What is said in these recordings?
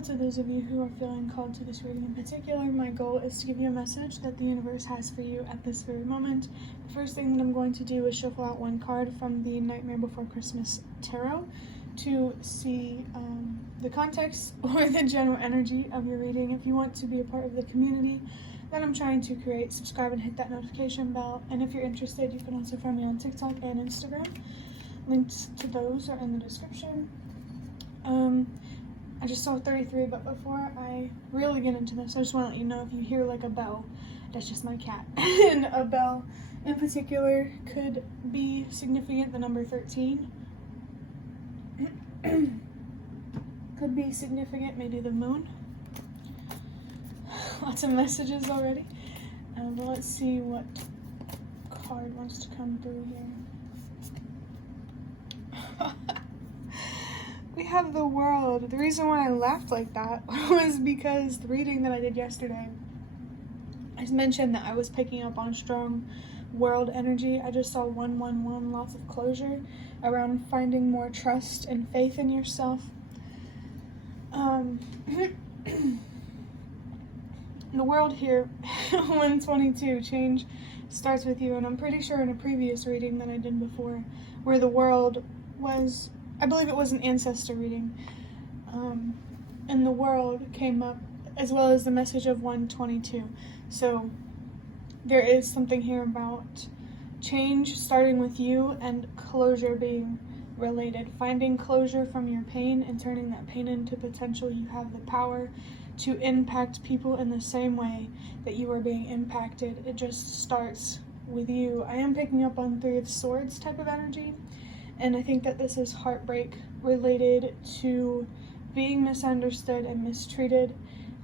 also to those of you who are feeling called to this reading in particular, my goal is to give you a message that the universe has for you at this very moment. The first thing that I'm going to do is shuffle out one card from the Nightmare Before Christmas Tarot to see the context or the general energy of your reading. If you want to be a part of the community that I'm trying to create, subscribe and hit that notification bell. And if you're interested, you can also find me on TikTok and Instagram. Links to those are in the description. I just saw 33, but before I really get into this, I just want to let you know if you hear like a bell, that's just my cat. And a bell in particular could be significant, the number 13. Could be significant, maybe the moon. Lots of messages already. But let's see what card wants to come through here. We have the World. The reason why I laughed like that was because the reading that I did yesterday, I mentioned that I was picking up on strong World energy. I just saw 111, lots of closure around finding more trust and faith in yourself. The World here, 122, change starts with you, and I'm pretty sure in a previous reading that I did before, where the World was, I believe it was an ancestor reading, and the World came up as well as the message of 122. So there is something here about change starting with you and closure being related. Finding closure from your pain and turning that pain into potential. You have the power to impact people in the same way that you are being impacted. It just starts with you. I am picking up on 3 of Swords type of energy, and I think that this is heartbreak related to being misunderstood and mistreated.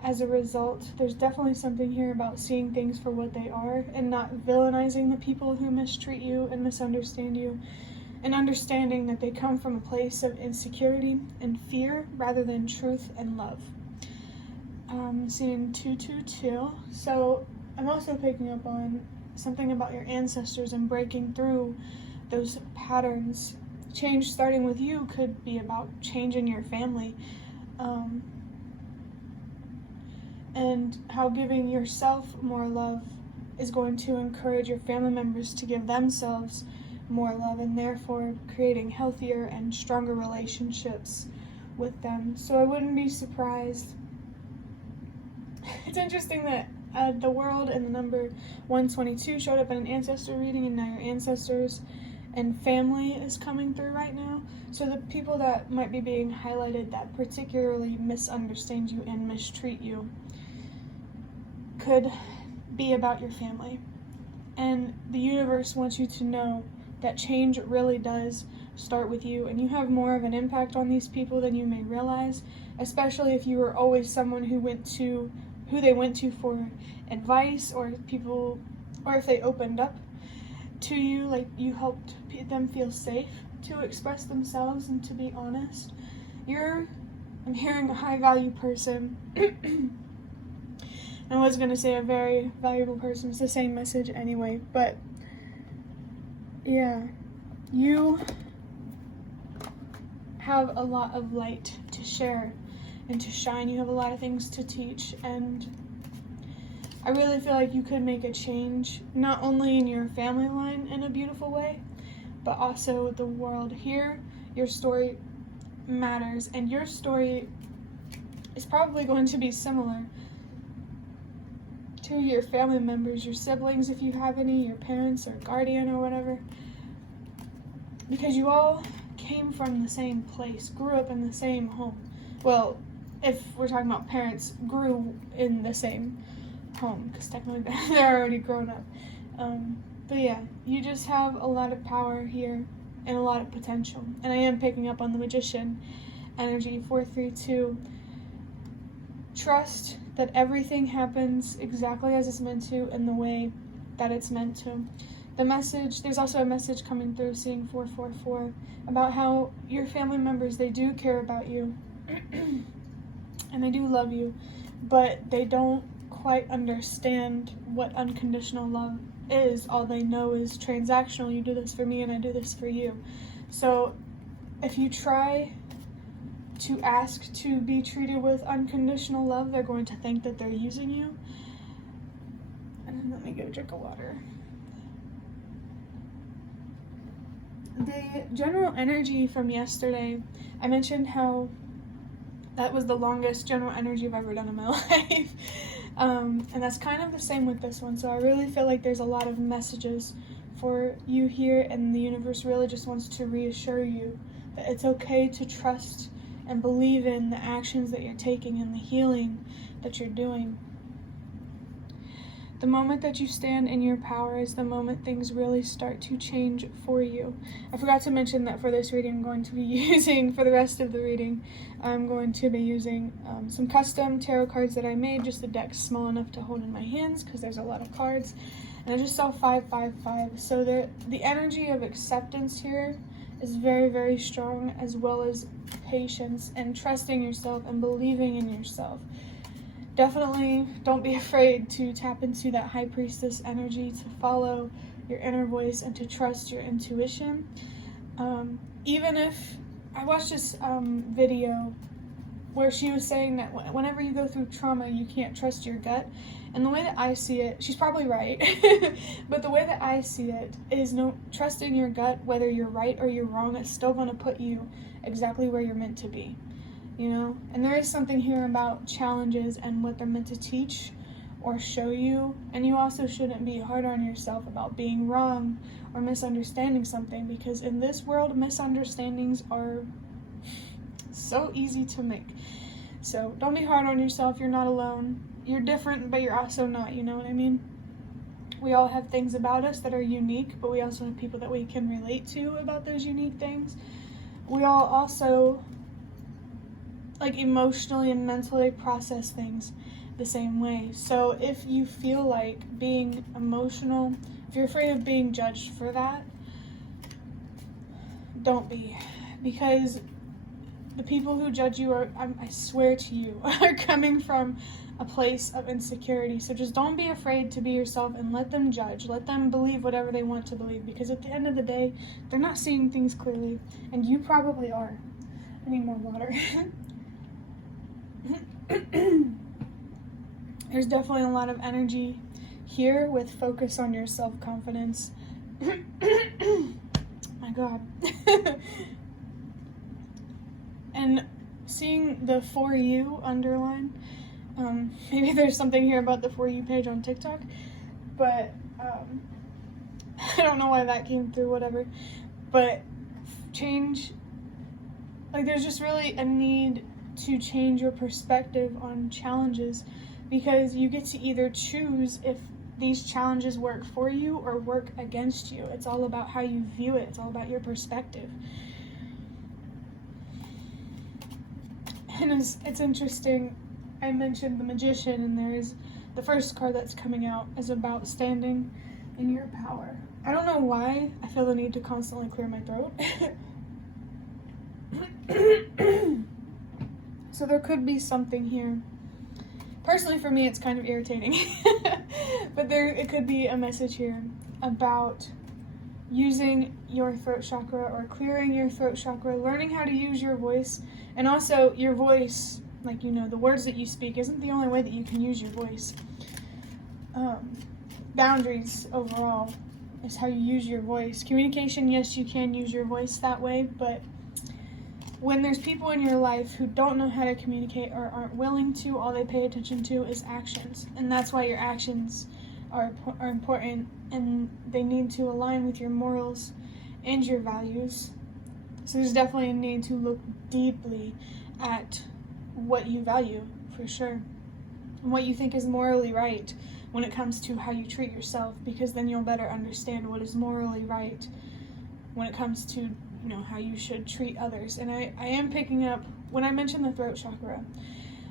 As a result, there's definitely something here about seeing things for what they are and not villainizing the people who mistreat you and misunderstand you, and understanding that they come from a place of insecurity and fear rather than truth and love. I'm seeing 222. So I'm also picking up on something about your ancestors and breaking through those patterns. Change starting with you could be about changing your family, and how giving yourself more love is going to encourage your family members to give themselves more love, and therefore creating healthier and stronger relationships with them. So I wouldn't be surprised. It's interesting that the World and the number 122 showed up in an ancestor reading, and now your ancestors and family is coming through right now. So the people that might be being highlighted that particularly misunderstand you and mistreat you could be about your family. And the universe wants you to know that change really does start with you, and you have more of an impact on these people than you may realize, especially if you were always someone who they went to for advice, or if they opened up to you, like you helped them feel safe to express themselves and to be honest. I'm hearing a high value person. I was going to say a very valuable person. It's the same message anyway, but yeah, you have a lot of light to share and to shine. You have a lot of things to teach, and I really feel like you could make a change, not only in your family line in a beautiful way, but also the world. Here, your story matters, and your story is probably going to be similar to your family members, your siblings, if you have any, your parents or guardian or whatever, because you all came from the same place, grew up in the same home. Well, if we're talking about parents, grew in the same home, because technically they're already grown up. But yeah, you just have a lot of power here and a lot of potential. And I am picking up on the Magician energy, 432. Trust that everything happens exactly as it's meant to in the way that it's meant to. There's also a message coming through, seeing 444, about how your family members, they do care about you and they do love you, but they don't quite understand what unconditional love is. All they know is transactional. You do this for me and I do this for you. So if you try to ask to be treated with unconditional love, they're going to think that they're using you. And let me go drink of water. The general energy from yesterday, I mentioned how that was the longest general energy I've ever done in my life. And that's kind of the same with this one. So I really feel like there's a lot of messages for you here, and the universe really just wants to reassure you that it's okay to trust and believe in the actions that you're taking and the healing that you're doing. The moment that you stand in your power is the moment things really start to change for you. I forgot to mention that for this reading, I'm going to be using, for the rest of the reading, I'm going to be using some custom tarot cards that I made, just a deck small enough to hold in my hands because there's a lot of cards. And I just saw 555. So the energy of acceptance here is very, very strong, as well as patience and trusting yourself and believing in yourself. Definitely don't be afraid to tap into that high priestess energy, to follow your inner voice and to trust your intuition. Even if I watched this video where she was saying that whenever you go through trauma, you can't trust your gut. And the way that I see it, she's probably right, but the way that I see it is trusting your gut, whether you're right or you're wrong, it's still going to put you exactly where you're meant to be. You know, and there is something here about challenges and what they're meant to teach or show you. And you also shouldn't be hard on yourself about being wrong or misunderstanding something, because in this world, misunderstandings are so easy to make. So don't be hard on yourself. You're not alone. You're different, but you're also not, you know what I mean? We all have things about us that are unique, but we also have people that we can relate to about those unique things. We all also emotionally and mentally process things the same way. So if you feel like being emotional, if you're afraid of being judged for that, don't be. Because the people who judge you I swear to you, are coming from a place of insecurity. So just don't be afraid to be yourself and let them judge. Let them believe whatever they want to believe, because at the end of the day, they're not seeing things clearly, and you probably are. I need more water. There's definitely a lot of energy here with focus on your self-confidence. My God. And seeing the For You underline, maybe there's something here about the For You page on TikTok, but I don't know why that came through, whatever. But change, there's just really a need to change your perspective on challenges, because you get to either choose if these challenges work for you or work against you. It's all about how you view it. It's all about your perspective. And it's interesting, I mentioned the Magician, and there's the first card that's coming out is about standing in your power. I don't know why I feel the need to constantly clear my throat. So there could be something here. Personally, for me, it's kind of irritating. But it could be a message here about using your throat chakra or clearing your throat chakra, learning how to use your voice. And also, your voice, the words that you speak isn't the only way that you can use your voice. Boundaries overall is how you use your voice. Communication, yes, you can use your voice that way, but when there's people in your life who don't know how to communicate or aren't willing to, all they pay attention to is actions. And that's why your actions are important, and they need to align with your morals and your values. So there's definitely a need to look deeply at what you value, for sure, and what you think is morally right when it comes to how you treat yourself, because then you'll better understand what is morally right when it comes to how you should treat others. And I am picking up, when I mentioned the throat chakra,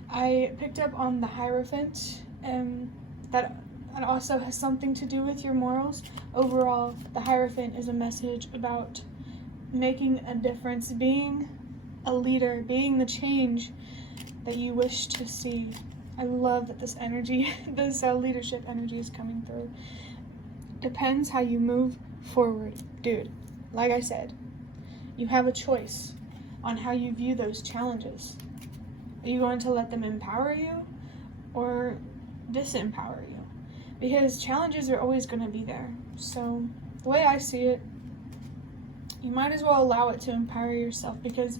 I picked up on the Hierophant, and that also has something to do with your morals. Overall, the Hierophant is a message about making a difference, being a leader, being the change that you wish to see. I love that this energy, this leadership energy is coming through. Depends how you move forward. Dude, like I said, you have a choice on how you view those challenges. Are you going to let them empower you or disempower you? Because challenges are always going to be there. So the way I see it, you might as well allow it to empower yourself, because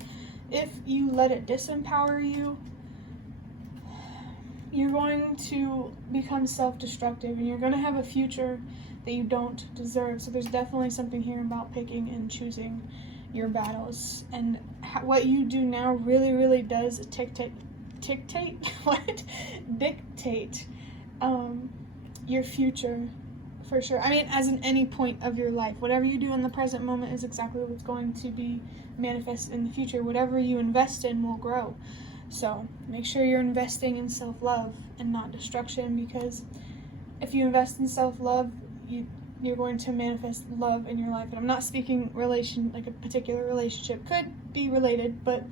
if you let it disempower you, you're going to become self-destructive and you're going to have a future that you don't deserve. So there's definitely something here about picking and choosing your battles. And what you do now really, really does dictate your future, for sure. I mean, as in any point of your life, whatever you do in the present moment is exactly what's going to be manifested in the future. Whatever you invest in will grow. So make sure you're investing in self-love and not destruction, because if you invest in self-love, you're going to manifest love in your life. And I'm not speaking like a particular relationship, could be related, but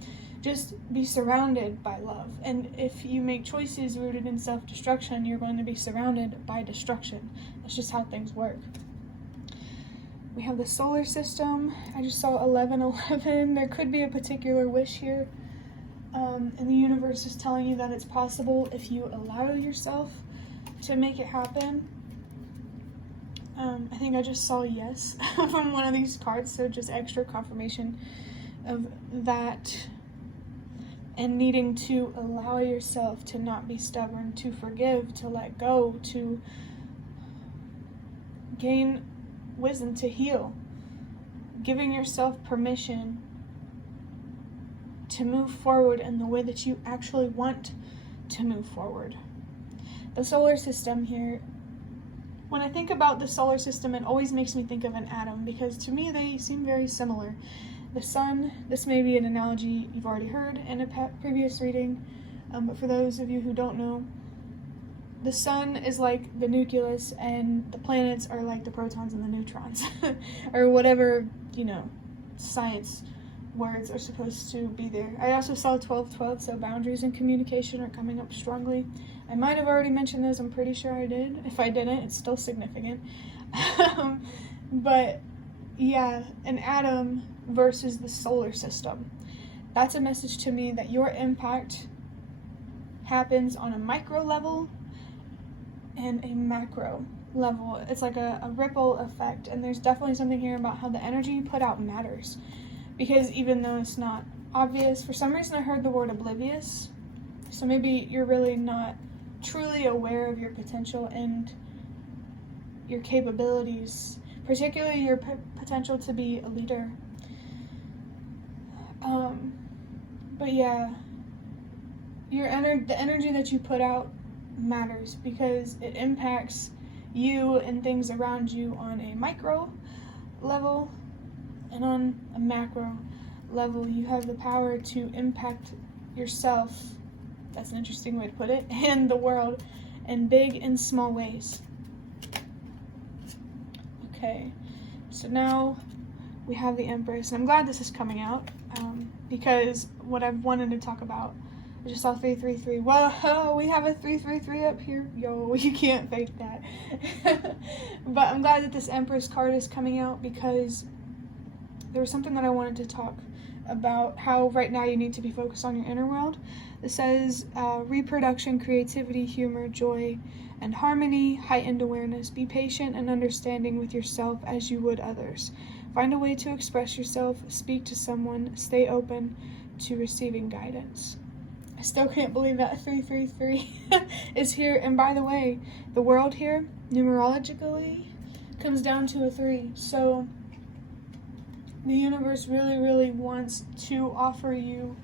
just be surrounded by love. And if you make choices rooted in self-destruction, you're going to be surrounded by destruction. That's just how things work. We have the solar system. I just saw 1111. There could be a particular wish here. And the universe is telling you that it's possible if you allow yourself to make it happen. I think I just saw yes from one of these cards, so just extra confirmation of that, and needing to allow yourself to not be stubborn, to forgive, to let go, to gain wisdom, to heal, giving yourself permission to move forward in the way that you actually want to move forward. The solar system here, when I think about the solar system, it always makes me think of an atom, because to me they seem very similar. The sun, this may be an analogy you've already heard in a previous reading, but for those of you who don't know, the sun is like the nucleus and the planets are like the protons and the neutrons, or whatever, science words are supposed to be there. I also saw 1212, so boundaries and communication are coming up strongly. I might have already mentioned those, I'm pretty sure I did. If I didn't, it's still significant. But yeah, an atom versus the solar system. That's a message to me that your impact happens on a micro level and a macro level. It's like a ripple effect, and there's definitely something here about how the energy you put out matters. Because even though it's not obvious, for some reason I heard the word oblivious. So maybe you're really not truly aware of your potential and your capabilities, particularly your potential to be a leader. But yeah, the energy that you put out matters, because it impacts you and things around you on a micro level. And on a macro level, you have the power to impact yourself, that's an interesting way to put it, and the world in big and small ways. Okay, so now we have the Empress, and I'm glad this is coming out, because what I've wanted to talk about, I just saw 333. Whoa, we have a 333 up here. Yo, you can't fake that. But I'm glad that this Empress card is coming out, because there was something that I wanted to talk about, how right now you need to be focused on your inner world. It says reproduction, creativity, humor, joy, and harmony, heightened awareness. Be patient and understanding with yourself as you would others. Find a way to express yourself, speak to someone, stay open to receiving guidance. I still can't believe that 333 is here. And by the way, the world here, numerologically, comes down to a 3. So the universe really, really wants to offer you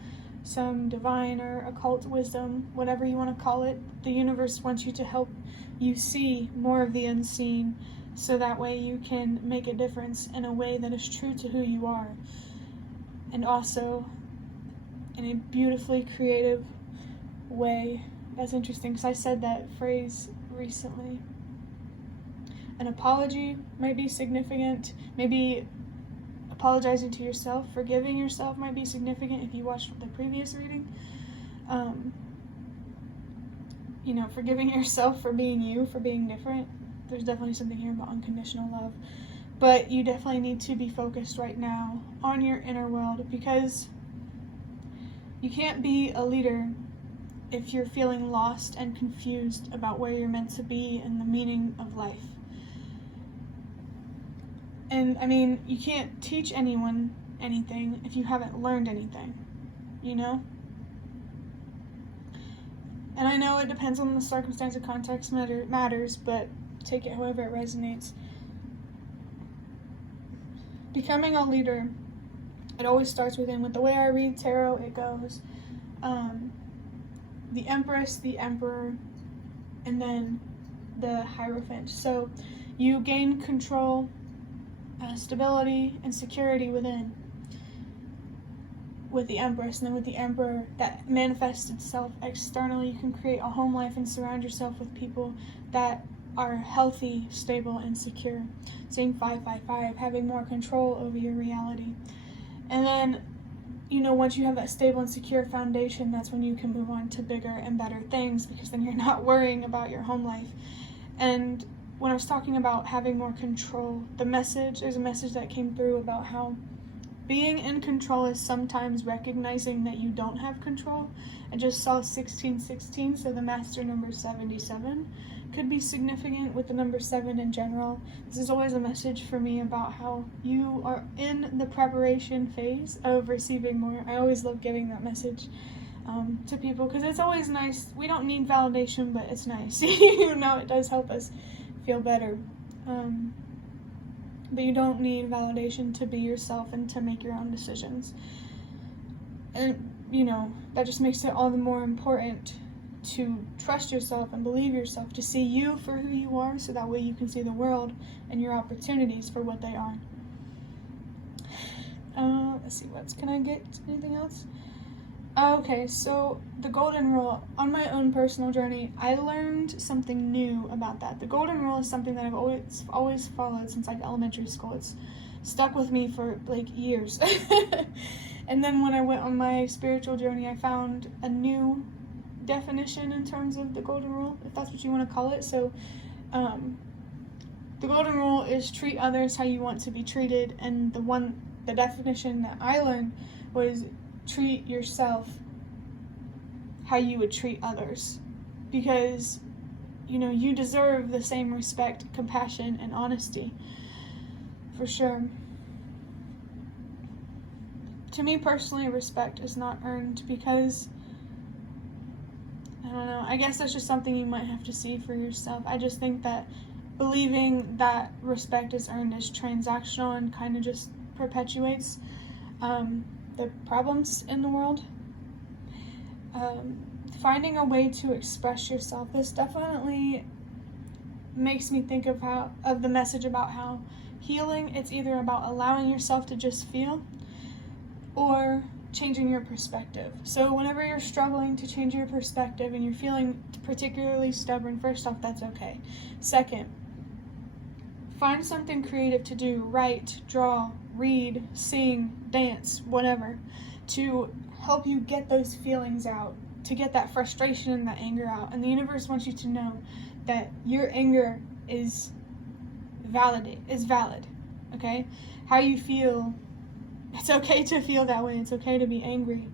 some divine or occult wisdom, whatever you want to call it. The universe wants you to help you see more of the unseen, so that way you can make a difference in a way that is true to who you are, and also in a beautifully creative way. That's interesting, because I said that phrase recently. An apology might be significant. Maybe apologizing to yourself, forgiving yourself might be significant if you watched the previous reading. Forgiving yourself for being you, for being different. There's definitely something here about unconditional love. But you definitely need to be focused right now on your inner world, because You can't be a leader if you're feeling lost and confused about where you're meant to be and the meaning of life. And I mean, you can't teach anyone anything if you haven't learned anything, you know? And I know it depends on the circumstance and context matters, but take it however it resonates. Becoming a leader, it always starts within. With the way I read tarot, it goes the Empress, the Emperor, and then the Hierophant. So you gain control, stability, and security within with the Empress, and then with the Emperor, that manifests itself externally. You can create a home life and surround yourself with people that are healthy, stable, and secure. Seeing 555, having more control over your reality. And then, you know, once you have that stable and secure foundation, that's when you can move on to bigger and better things, because then you're not worrying about your home life. And when I was talking about having more control, there's a message that came through about how being in control is sometimes recognizing that you don't have control. I just saw 1616, so the master number 77 could be significant with the number 7 in general. This is always a message for me about how you are in the preparation phase of receiving more. I always love giving that message to people, because it's always nice. We don't need validation, but it's nice. You know, it does help us feel better. But you don't need validation to be yourself and to make your own decisions. And, you know, that just makes it all the more important to trust yourself and believe yourself, to see you for who you are, so that way you can see the world and your opportunities for what they are. Let's see, can I get anything else? Okay, so the golden rule. On my own personal journey, I learned something new about that. The golden rule is something that I've always followed since like elementary school. It's stuck with me for like years. And then when I went on my spiritual journey, I found a new definition in terms of the golden rule, if that's what you want to call it. So the golden rule is treat others how you want to be treated, and the definition that I learned was treat yourself how you would treat others, because, you know, you deserve the same respect, compassion, and honesty, for sure. To me personally, respect is not earned, because I don't know, I guess that's just something you might have to see for yourself. I just think that believing that respect is earned is transactional and kind of just perpetuates the problems in the world. Finding a way to express yourself. This definitely makes me think of the message about how healing, it's either about allowing yourself to just feel or changing your perspective. So whenever you're struggling to change your perspective and you're feeling particularly stubborn, first off, that's okay. Second, find something creative to do. Write, draw, read, sing, dance, whatever, to help you get those feelings out, to get that frustration and that anger out. And the universe wants you to know that your anger is valid, okay? How you feel, it's okay to feel that way, it's okay to be angry.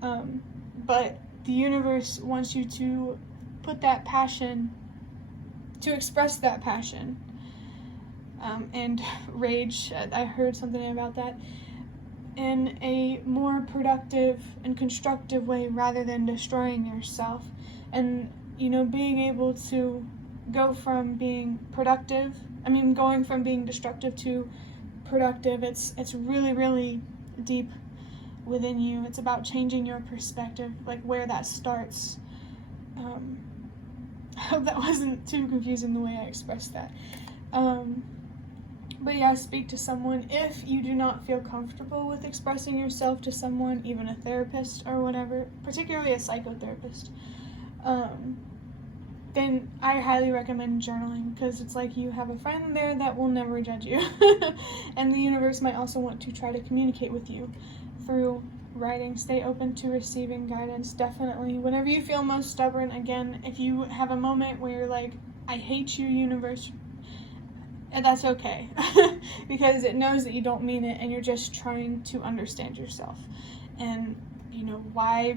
But the universe wants you to put that passion, to express that passion. And rage, I heard something about that, in a more productive and constructive way rather than destroying yourself. And, you know, being able to go from being going from being destructive to productive, it's really, really deep within you. It's about changing your perspective, like where that starts. I hope that wasn't too confusing the way I expressed that. But yeah, speak to someone. If you do not feel comfortable with expressing yourself to someone, even a therapist or whatever, particularly a psychotherapist, then I highly recommend journaling, because it's like you have a friend there that will never judge you. And the universe might also want to try to communicate with you through writing. Stay open to receiving guidance, definitely. Whenever you feel most stubborn, again, if you have a moment where you're like, I hate you, universe, and that's okay, because it knows that you don't mean it and you're just trying to understand yourself. And why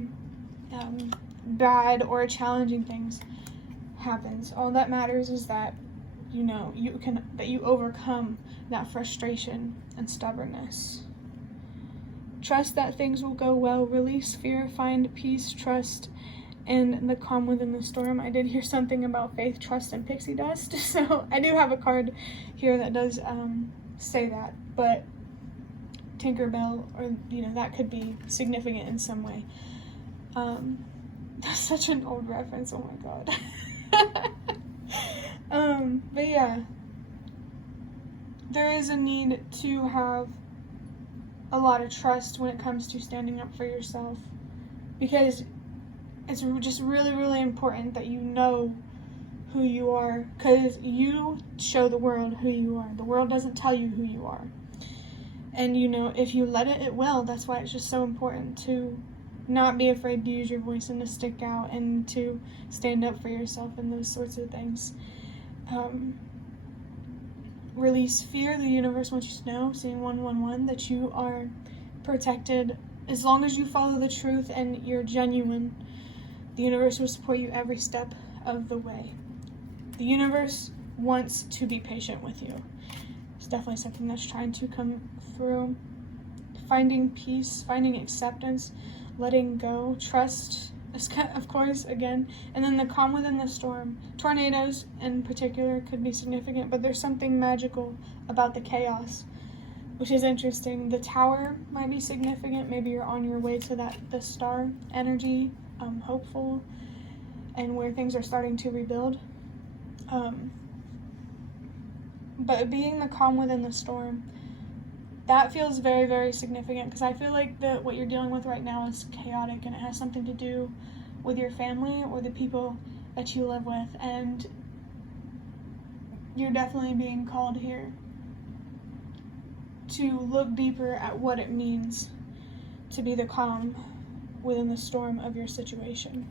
bad or challenging things happens. All that matters is that you overcome that frustration and stubbornness. Trust that things will go well. Release fear, find peace, trust, and the calm within the storm. I did hear something about faith, trust, and pixie dust. So I do have a card here that does say that, but Tinkerbell, or that could be significant in some way. That's such an old reference. Oh my god. But yeah, there is a need to have a lot of trust when it comes to standing up for yourself, because it's just really, really important that you know who you are, because you show the world who you are. The world doesn't tell you who you are. And if you let it, it will. That's why it's just so important to not be afraid to use your voice and to stick out and to stand up for yourself and those sorts of things. Release fear. The universe wants you to know, seeing 111, that you are protected. As long as you follow the truth and you're genuine, the universe will support you every step of the way. The universe wants to be patient with you. It's definitely something that's trying to come through. Finding peace, finding acceptance, letting go, trust, of course, again, and then the calm within the storm. Tornadoes in particular could be significant, but there's something magical about the chaos, which is interesting. The tower might be significant. Maybe you're on your way to the star energy, hopeful, and where things are starting to rebuild. But being the calm within the storm, that feels very, very significant, because I feel like what you're dealing with right now is chaotic, and it has something to do with your family or the people that you live with, and you're definitely being called here to look deeper at what it means to be the calm within the storm of your situation.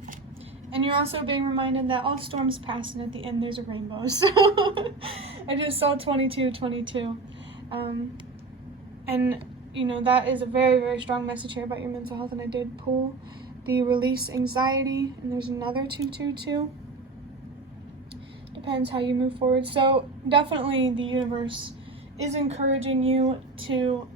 And you're also being reminded that all storms pass, and at the end there's a rainbow. So I just saw 2222. And that is a very, very strong message here about your mental health. And I did pull the release anxiety, and there's another 222. Depends how you move forward. So definitely the universe is encouraging you to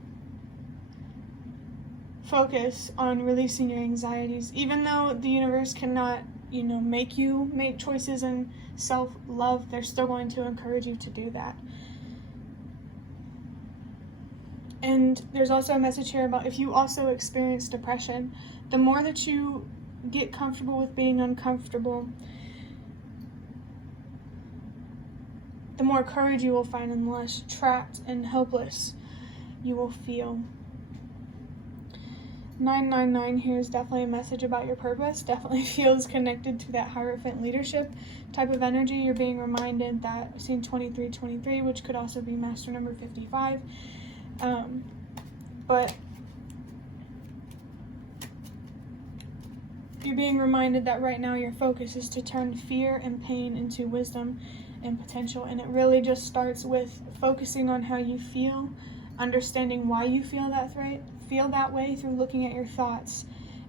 focus on releasing your anxieties, even though the universe cannot make you make choices in self-love. They're still going to encourage you to do that. And there's also a message here about if you also experience depression, the more that you get comfortable with being uncomfortable, the more courage you will find, and the less trapped and helpless you will feel. 999 here is definitely a message about your purpose. Definitely feels connected to that Hierophant leadership type of energy. You're being reminded that I've seen 2323, which could also be master number 55. But you're being reminded that right now your focus is to turn fear and pain into wisdom and potential. And it really just starts with focusing on how you feel, understanding why you feel that way through looking at your thoughts,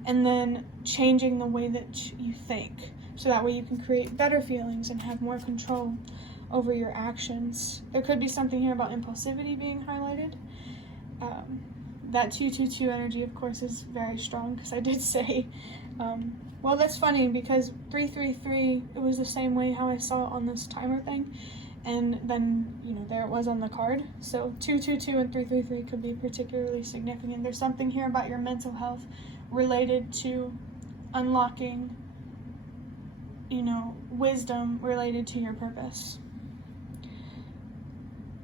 and then changing the way that you think, so that way you can create better feelings and have more control over your actions. There could be something here about impulsivity being highlighted. That 222 energy, of course, is very strong, because I did say, well, that's funny, because 333, it was the same way how I saw it on this timer thing. And then, there it was on the card. So 222 and 333 could be particularly significant. There's something here about your mental health related to unlocking, wisdom related to your purpose.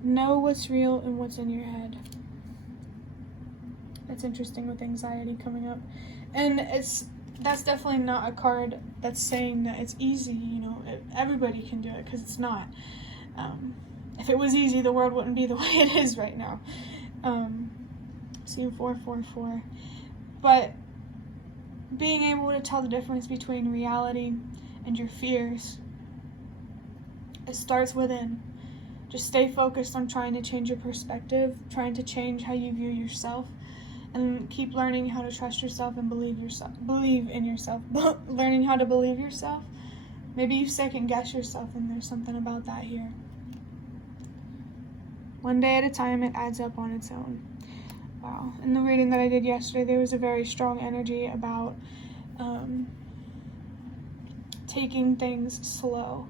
Know what's real and what's in your head. That's interesting with anxiety coming up. And that's definitely not a card that's saying that it's easy, everybody can do it, because it's not. If it was easy, the world wouldn't be the way it is right now. See 444. But being able to tell the difference between reality and your fears, it starts within. Just stay focused on trying to change your perspective, trying to change how you view yourself, and keep learning how to trust yourself and believe in yourself. Learning how to believe yourself. Maybe you second guess yourself, and there's something about that here. One day at a time, it adds up on its own. Wow. In the reading that I did yesterday, there was a very strong energy about taking things slow.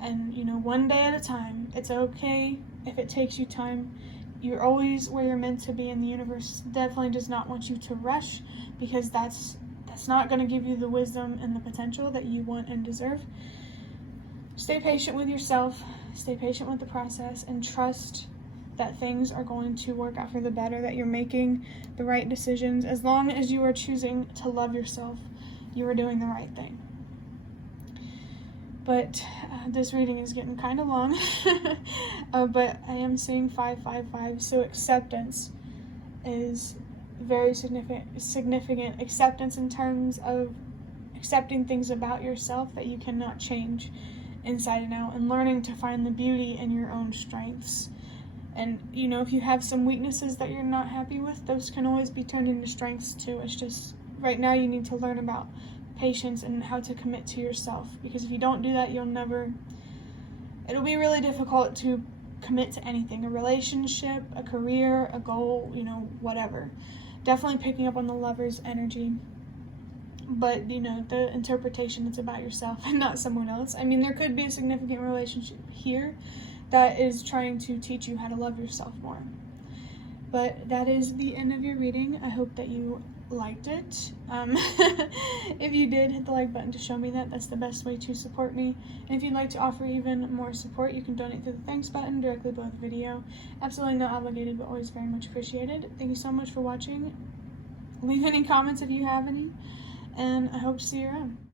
And, one day at a time. It's okay if it takes you time. You're always where you're meant to be, and the universe definitely does not want you to rush, because that's not going to give you the wisdom and the potential that you want and deserve. Stay patient with yourself, stay patient with the process, and trust that things are going to work out for the better, that you're making the right decisions. As long as you are choosing to love yourself, you are doing the right thing. But this reading is getting kind of long, but I am seeing 555, so acceptance is very significant. Acceptance in terms of accepting things about yourself that you cannot change inside and out, and learning to find the beauty in your own strengths. And, if you have some weaknesses that you're not happy with, those can always be turned into strengths too. It's just, right now you need to learn about patience and how to commit to yourself, because if you don't do that, it'll be really difficult to commit to anything, a relationship, a career, a goal, whatever. Definitely picking up on the Lover's energy, but the interpretation, it's about yourself and not someone else. I mean, there could be a significant relationship here that is trying to teach you how to love yourself more. But that is the end of your reading. I hope that you liked it. If you did, hit the like button to show me that. That's the best way to support me. And if you'd like to offer even more support, you can donate through the thanks button directly below the video. Absolutely not obligated, but always very much appreciated. Thank you so much for watching. Leave any comments if you have any, and I hope to see you around.